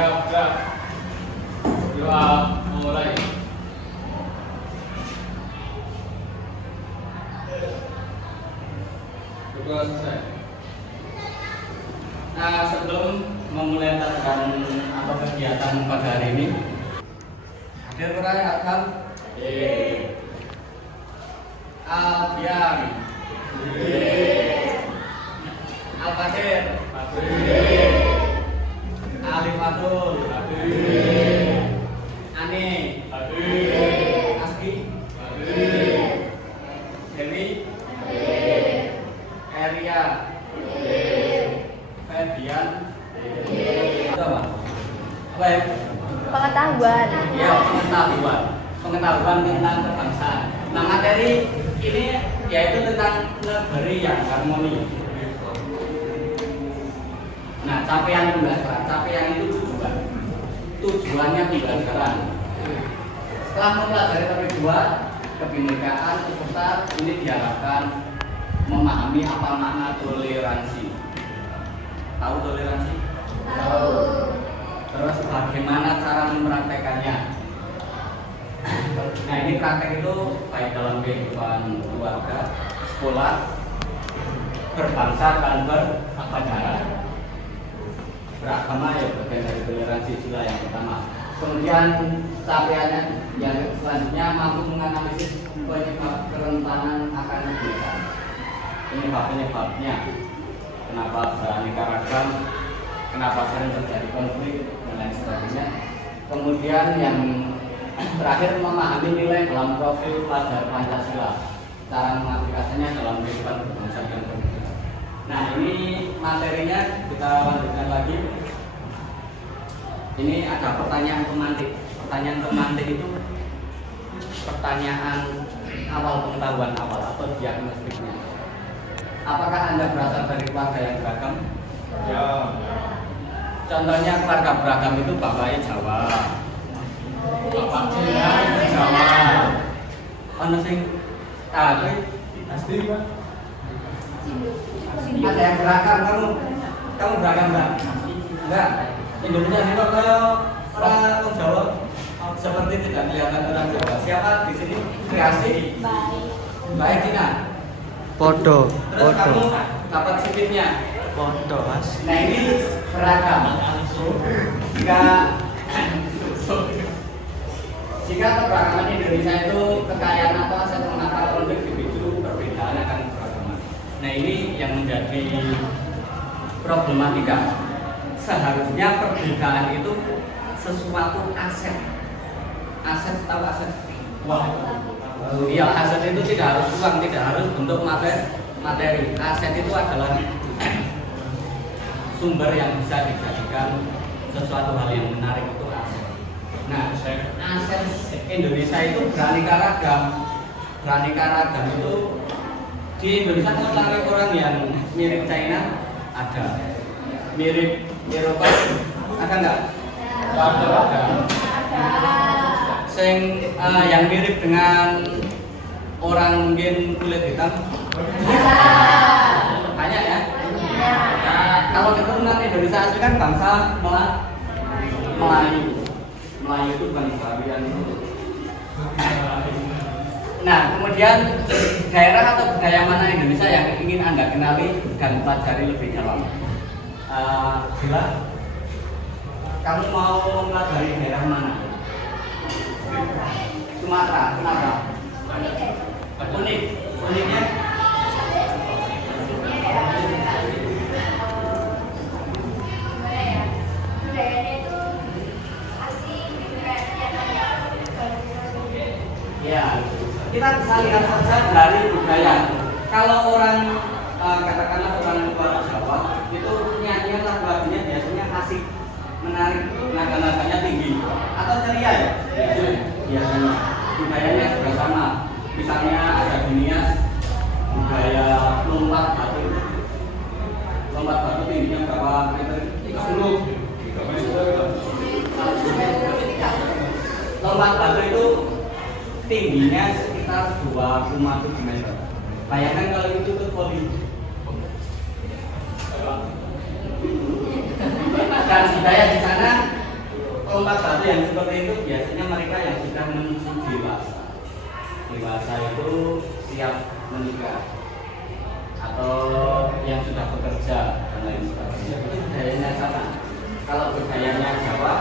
Siap, siap. Doa mulai. Berdoa selesai. Nah, sebelum memulai tataran atau kegiatan pada hari ini, hadir orang akan Albian, Al-Qadir, Alifatul, Ani, Aski, Dewi, Eria, Febian, itu apa? Apa ya? Pengetahuan. Ya, pengetahuan tentang kebangsaan. Nah, materi ini yaitu tentang negeri yang harmoni. Nah, capaian pembelajaran, capaian itu tujuannya pembelajaran. Setelah mempelajari topik 2, kebinekaan peserta ini diharapkan memahami apa makna toleransi. Tahu toleransi? Tahu. Terus bagaimana cara mempraktekannya? Nah, ini praktek itu baik dalam kehidupan keluarga, sekolah, berbangsa dan bernegara. Beragama ya bagian dari toleransi sila yang pertama. Kemudian capaiannya yang selanjutnya mampu menganalisis penyebab kerentanan akan kebinekaan. Penyebabnya, kenapa beraneka ragam, kenapa sering terjadi konflik dan lain sebagainya. Kemudian yang terakhir memahami nilai dalam profil pelajar Pancasila, cara mengaplikasinya dalam kehidupan berbangsa dan bernegara. Nah, ini materinya kita lanjutkan lagi. Ini ada pertanyaan pemantik. Pertanyaan pemantik itu pertanyaan awal, pengetahuan awal atau diagnostiknya. Apakah Anda berasal dari keluarga yang beragam? Ya. Contohnya keluarga beragam itu bapaknya Jawa, Bapaknya Jawa. ono sing tapi Pasti, Pak. ada yang beragam. Kamu beragam enggak? Enggak. Indonesia ini kok kayak orang Jawa seperti tidak kelihatan orang Jawa. Siapa di sini kreasi? Baik Cina. Podo, Terus kamu dapat sipitnya. podo mas. Nah, ini beragam. Jika keberagaman Indonesia itu kekayaan atau aset menakar konflik dipicu perbedaan akan keberagaman. Nah, ini yang menjadi problematika. Seharusnya perbedaan itu sesuatu aset. Aset tahu aset? Wah. Iya, aset itu tidak harus uang, tidak harus bentuk materi. Aset itu adalah sumber yang bisa dijadikan sesuatu hal yang menarik, itu aset. Nah, aset Indonesia itu beraneka ragam. Beraneka ragam itu di Indonesia kalau cari orang yang mirip China ada, mirip Eropa ada nggak? Ada. Yang mirip dengan orang mungkin kulit hitam? Banyak ya? Kalau keturunan Indonesia asli kan bangsa Melayu. Melayu itu bukan Betawian itu. Nah, kemudian daerah atau budaya mana Indonesia yang ingin Anda kenali dan pelajari lebih dalam? Bila kamu mau mempelajari daerah mana? Sumatera, kenapa? Unik, uniknya? Ya, kita bisa lihat saja dari budaya. Kalau orang katakanlah orang luar Jawa itu nyanyian lagu-lagunya biasanya asik, menarik, nada-nadanya tinggi atau ceria ya. Biasanya budayanya juga sama. Misalnya ada Binias, budaya lompat batu. Lompat batu tingginya berapa meter? 30. Lompat batu itu tingginya sekitar 2,7 meter. Bayangkan kalau itu tuh voli. Dan budaya di sana Kelompok satu yang seperti itu biasanya mereka yang sudah menuju dewasa. Dewasa itu siap menikah atau yang sudah bekerja dan lain sebagainya. Itu budayanya sama. Kalau budayanya Jawa,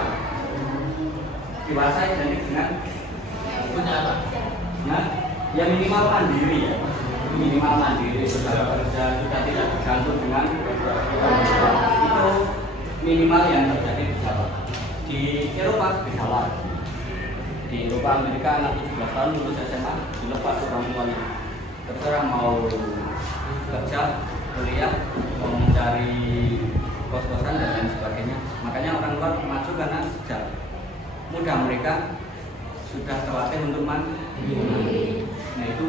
dewasa identik dengan Punya anak. nah, ya minimal mandiri ya. Minimal mandiri, sudah bekerja, sudah tidak bergantung dengan itu minimal yang terjadi di Jawa. Di Eropa beda lagi. Di Eropa Amerika anak 17 tahun lulus SMA dilepas orang tuanya. Terserah mau kerja, kuliah, mau mencari kos-kosan dan lain sebagainya. Makanya orang luar maju karena sejak muda mereka sudah terlatih untuk mandiri. Nah itu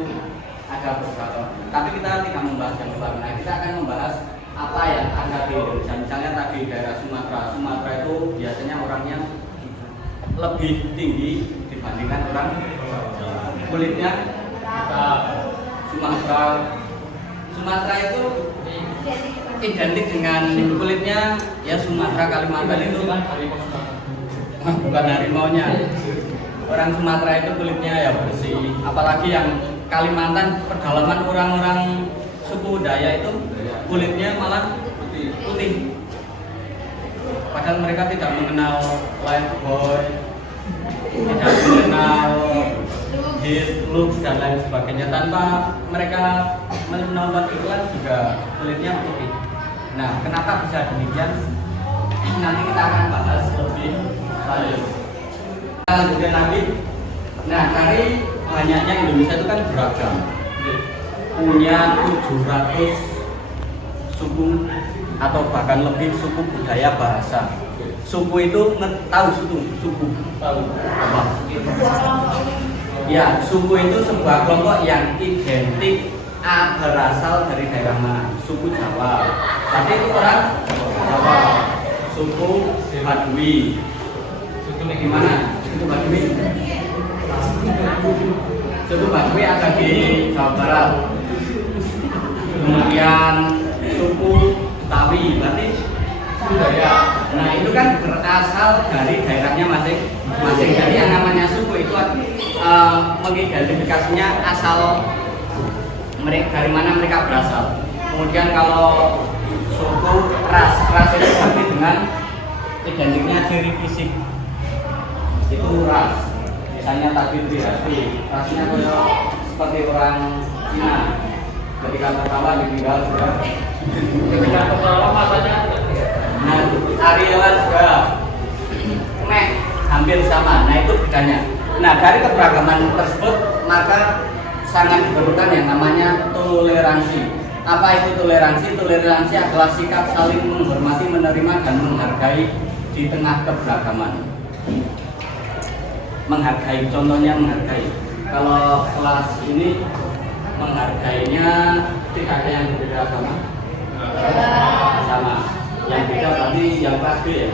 ada beberapa. Tapi kita tidak membahas yang luar. Nah kita akan membahas apa yang ada di Indonesia. Misalnya tadi daerah Sumatera. Sumatera itu biasanya orangnya lebih tinggi dibandingkan orang kulitnya. Sumatera itu identik dengan kulitnya ya Sumatera, Kalimantan itu kan bukan harimaunya. Orang Sumatera itu kulitnya ya bersih, apalagi yang Kalimantan pedalaman orang-orang suku Dayak itu kulitnya malah putih. Padahal mereka tidak mengenal lifebuoy, tidak mengenal heat, looks dan lain sebagainya. Tanpa mereka menonton iklan juga kulitnya putih. Nah, kenapa bisa demikian? Nanti kita akan bahas lebih lanjut. Kita lanjutkan lagi. Nah, dari banyaknya Indonesia itu kan beragam. Punya 700 suku atau bahkan lebih suku budaya bahasa. Suku itu tahu suku tahu apa? Ya, suku itu sebuah kelompok yang identik berasal dari daerah mana? Suku Jawa. Tapi itu orang Jawa. Suku Baduy. Suku di mana? Suku Baduy. Suku Baduy ada di Jawa Barat. Kemudian suku Betawi, berarti budaya. Nah itu kan berasal dari daerahnya masing-masing. Jadi yang namanya suku itu mengidentifikasinya asal mereka dari mana mereka berasal. Kemudian kalau suku ras itu berarti dengan identiknya ciri fisik itu ras. Misalnya tadi Trihasti, rasnya seperti orang Cina. Ketika pertama ditinggal sudah. Ketika pertama matanya. Nah, Aryawan juga hampir sama. Nah itu bedanya. Nah dari keberagaman tersebut maka sangat diperlukan yang namanya toleransi. Apa itu toleransi? Toleransi adalah sikap saling menghormati, menerima dan menghargai di tengah keberagaman. Menghargai, contohnya menghargai. Kalau kelas ini menghargainya tidak ada yang berbeda agama. Sama. Yang beda berarti yang kelas B ya.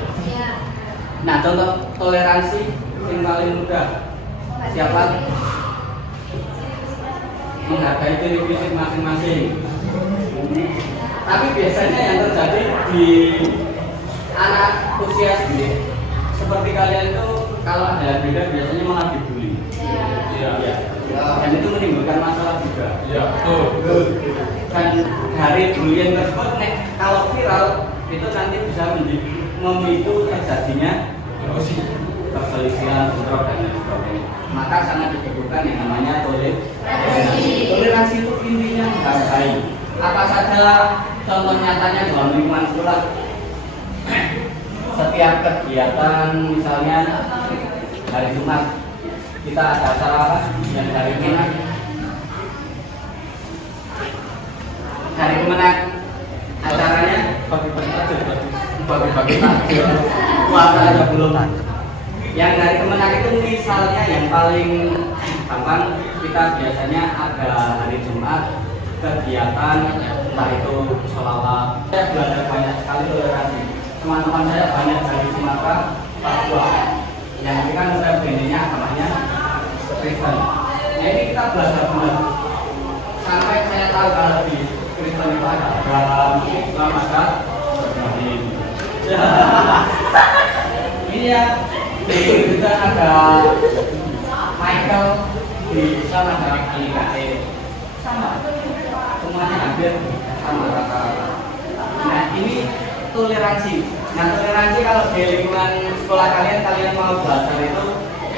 Nah contoh toleransi yang paling mudah siapa? Menghargai ciri fisik masing-masing. Tapi biasanya yang terjadi di anak usia segini seperti kalian itu kalau ada yang beda biasanya malah dibully. Iya. Dan itu menimbulkan masalah juga. Iya, betul. Dan dari bullying tersebut kalau viral itu nanti bisa memicu terjadinya perselisihan, bentrok dan lain sebagainya. Maka sangat dibutuhkan yang namanya toleransi. Toleransi itu intinya menghargai. Apa saja contoh nyatanya dalam lingkungan sekolah. Setiap kegiatan misalnya hari Jumat kita ada acara apa? Yang hari Jumat. Hari Jumat acaranya Pagi-pagi aja bagi-bagi takjil. Puasa aja belum. Yang dari Kemenak itu misalnya yang paling gampang kita biasanya ada hari Jumat kegiatan entah itu sholawat. Saya belajar banyak sekali toleransi. Teman-teman saya banyak dari Sumatera, Papua. Yang ini kan saya bendenya agamanya Kristen. Nah ini kita belajar benar. Sampai saya tahu kalau di Kristen itu ada Abraham, Islam ada Ibrahim. Ini ya Di kita ada Michael di sana dari IKE. Sama. Semuanya hampir sama rata-rata. Nah, ini toleransi. Nah, toleransi kalau di lingkungan sekolah kalian mau belajar itu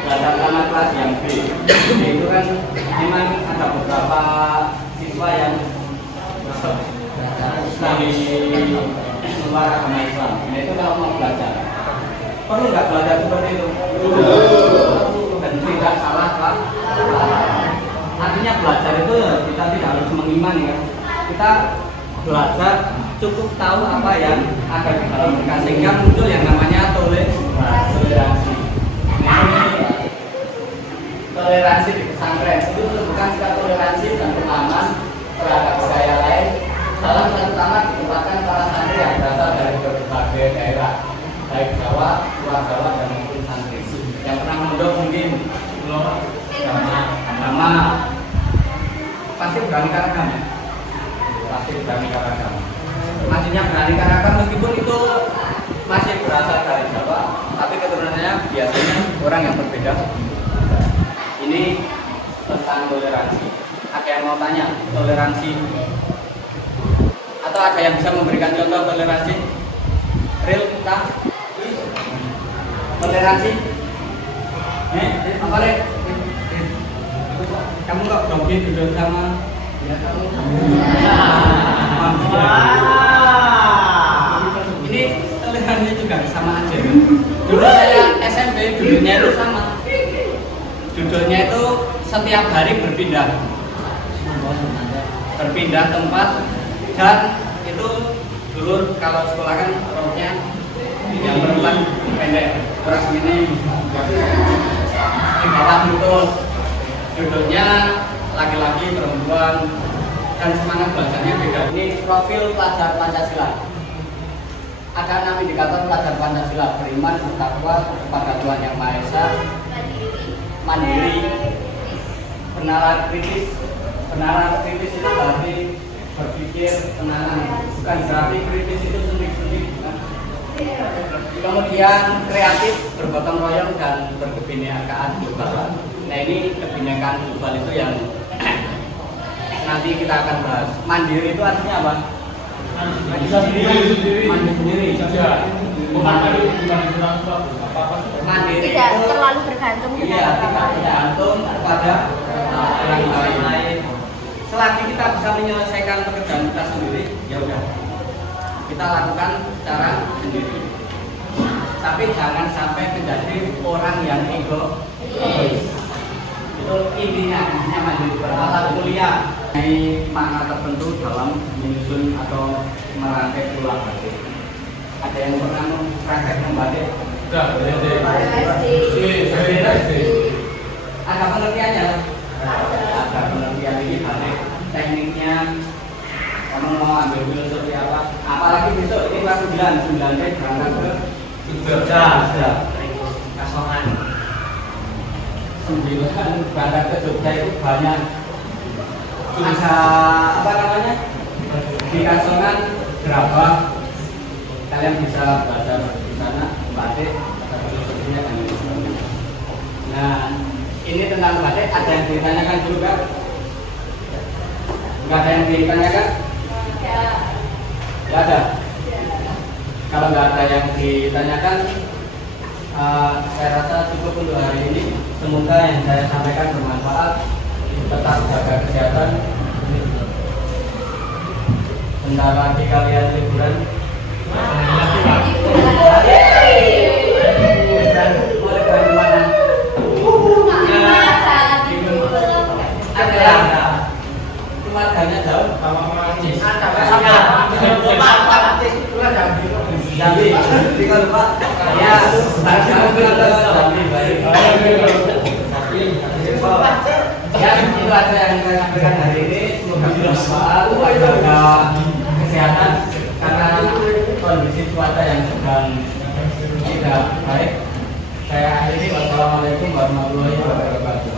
belajar sama kelas yang B. Itu kan memang ada beberapa siswa yang dari luar agama Islam. Nah, itu kalau mau belajar perlu nggak belajar seperti itu? Dan tidak salah kan? Artinya belajar itu kita tidak harus mengimani ya. Kita belajar cukup tahu apa yang ada di dalam mereka sehingga muncul yang namanya toleransi. Toleransi di pesantren itu bukan sikap toleransi dan pemahaman terhadap budaya lain. Dalam satu kamar ditempatkan para santri yang berasal dari berbagai daerah, baik Jawa, luar Jawa dan maupun santri. Yang pernah mondok mungkin agama pasti berani karagam ya. Pasti berani karagam. Maksudnya berani karagam meskipun itu masih berasal dari Jawa, tapi keturunannya biasanya orang yang berbeda. Ini tentang toleransi. Ada yang mau tanya toleransi? Atau ada yang bisa memberikan contoh toleransi? Real kita? Toleransi? Apa Rek? Kamu nggak grogi duduk sama ya kamu? Ini toleransi juga sama aja. Dulu saya SMP duduknya itu sama. Duduknya itu setiap hari berpindah tempat dan itu dulu kalau sekolah kan roknya yang perempuan pendek terus ini di bawah itu duduknya laki-laki perempuan dan semangat belajarnya beda. Ini profil pelajar Pancasila. Ada 6 indikator pelajar Pancasila: beriman, bertakwa kepada Tuhan Yang Maha Esa, mandiri, benaran kritis. Benaran kritis itu berarti berpikir tenang, bukan berarti kritis itu sendiri-sendiri. Kemudian kreatif, bergotong royong dan berkebinekaan global. Nah, ini kebinekaan global itu yang nanti kita akan bahas. Mandiri itu artinya apa? Mandi sendiri. Mandiri Tidak itu terlalu bergantung dengan iya, orang tidak lain. bergantung kepada orang lain. Selagi kita bisa menyelesaikan pekerjaan kita sendiri, ya udah kita lakukan secara sendiri. Tapi jangan sampai menjadi orang yang egois. Itu intinya mandiri. Bermata kuliah ini makna tertentu dalam menyusun atau merangkai pola batik. Ada yang pernah merangkai membatik? Ada pengertiannya? Ada pengertian ini batik. Tekniknya kamu mau ambil dulu seperti apa? Apalagi besok ini kelas 9 berangkat ke Jogja. Kasongan 9 berangkat ke Jogja itu banyak. Ada apa namanya? Di Kasongan gerabah. Kalian bisa belajar di sana batik atau sepertinya kan. Nah, ini tentang batik ada yang ditanyakan dulu kan? Enggak ada yang ditanyakan? Tidak ada. Kalau nggak ada yang ditanyakan, saya rasa cukup untuk hari ini. Semoga yang saya sampaikan bermanfaat. Tetap jaga kesehatan. Bentar lagi kalian liburan. Boleh pergi mana? Ada. Keluarganya jauh. Jambi, tinggal Pak. Ya, kamu bilang ke Jambi baik. Ya, itu aja yang saya sampaikan hari ini. Semoga bermanfaat. Jaga kesehatan karena kondisi cuaca yang sedang tidak baik. Saya akhiri. Wassalamualaikum warahmatullahi wabarakatuh.